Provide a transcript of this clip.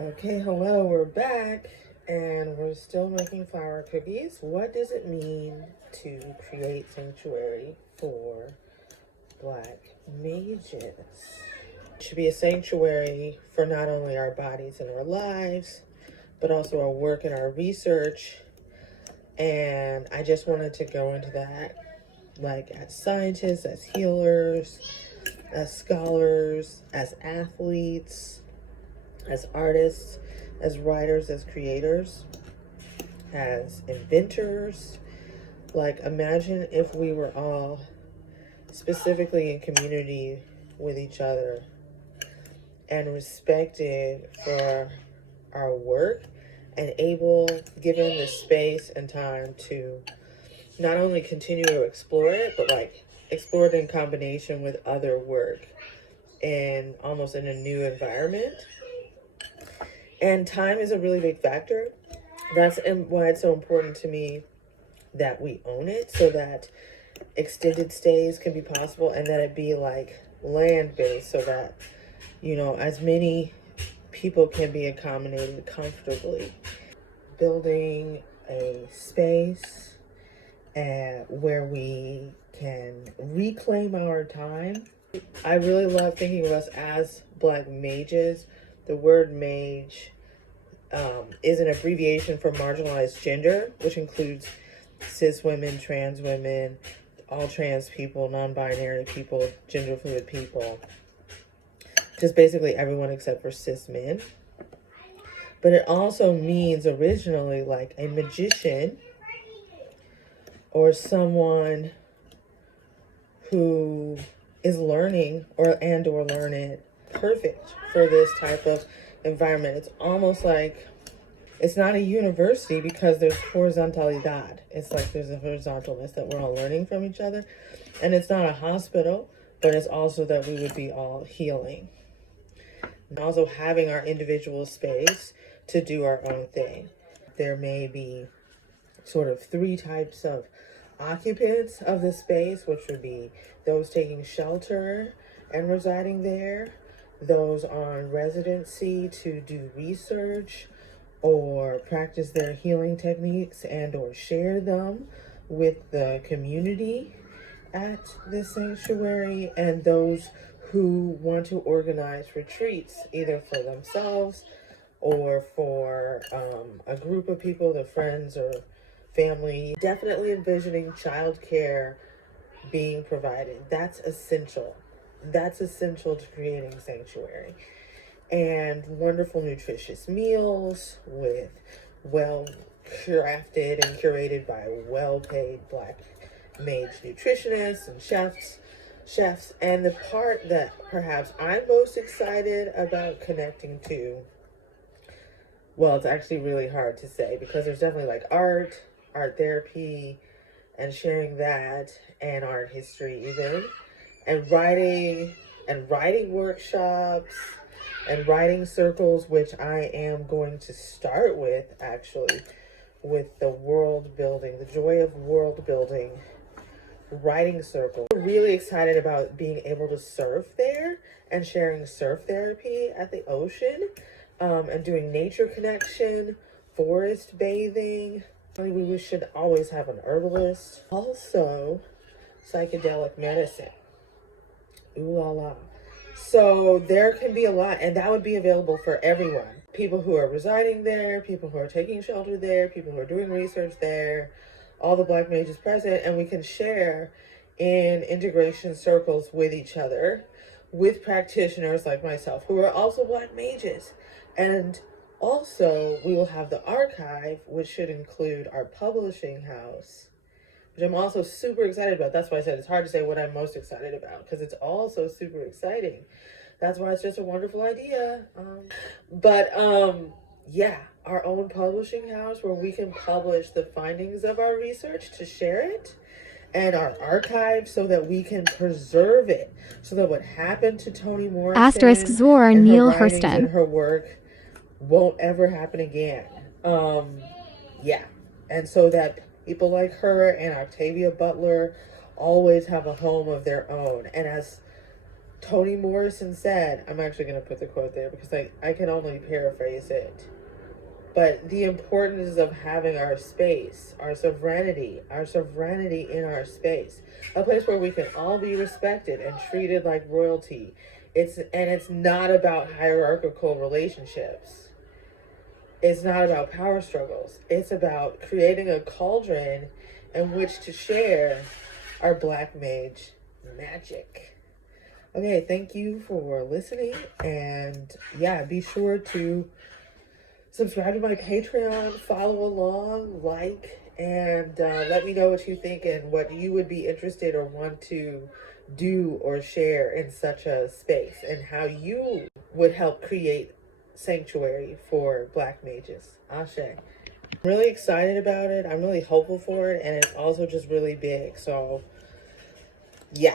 Okay, hello, we're back and we're still making flour cookies. What does it mean to create sanctuary for Black mages? It should be a sanctuary for not only our bodies and our lives, but also our work and our research. And I just wanted to go into that, like as scientists, as healers, as scholars, as athletes, as artists, as writers, as creators, as inventors. Like, imagine if we were all specifically in community with each other and respected for our work and able, given the space and time, to not only continue to explore it, but like explore it in combination with other work and almost in a new environment. And time is a really big factor. That's why it's so important to me that we own it, so that extended stays can be possible and that it be like land-based, so that, you know, as many people can be accommodated comfortably. Building a space where we can reclaim our time. I really love thinking of us as Black mages. The word mage is an abbreviation for marginalized gender, which includes cis women, trans women, all trans people, non-binary people, gender fluid people, just basically everyone except for cis men. But it also means originally like a magician or someone who is learning or learning perfect for this type of environment. It's almost like it's not a university because there's horizontalidad. It's like there's a horizontalness that we're all learning from each other. And it's not a hospital, but it's also that we would be all healing. And also having our individual space to do our own thing. There may be sort of three types of occupants of the space, which would be those taking shelter and residing there, those on residency to do research or practice their healing techniques and or share them with the community at the sanctuary, and those who want to organize retreats either for themselves or for a group of people, their friends or family. Definitely envisioning childcare being provided. That's essential. That's essential to creating sanctuary. And wonderful, nutritious meals with well crafted and curated by well-paid Black mage nutritionists and chefs. And the part that perhaps I'm most excited about connecting to, well, it's actually really hard to say because there's definitely like art therapy, and sharing that, and art history even, and writing workshops and writing circles, which I am going to start with actually, with the world building, the joy of world building writing circle. I'm really excited about being able to surf there and sharing surf therapy at the ocean, and doing nature connection, forest bathing. We should always have an herbalist. Also, psychedelic medicine. Ooh la la. So there can be a lot, and that would be available for everyone. People who are residing there, people who are taking shelter there, people who are doing research there, all the Black mages present, and we can share in integration circles with each other, with practitioners like myself who are also Black mages. And also, we will have the archive, which should include our publishing house, which I'm also super excited about. That's why I said it's hard to say what I'm most excited about, because it's all so super exciting. That's why it's just a wonderful idea. Yeah, our own publishing house where we can publish the findings of our research to share it, and our archive so that we can preserve it, so that what happened to Toni Morrison Zor and her Neil writings Hurston. and her work won't ever happen again. Yeah. And so that people like her and Octavia Butler always have a home of their own. And as Toni Morrison said, I'm actually going to put the quote there because I can only paraphrase it. But the importance of having our space, our sovereignty in our space, a place where we can all be respected and treated like royalty. It's not about hierarchical relationships. It's not about power struggles. It's about creating a cauldron in which to share our Black Mage magic. Okay, thank you for listening. And yeah, be sure to subscribe to my Patreon, follow along, like, and let me know what you think and what you would be interested or want to do or share in such a space, and how you would help create sanctuary for Black mages. Ashe. I'm really excited about it. I'm really hopeful for it, and it's also just really big. So, yeah.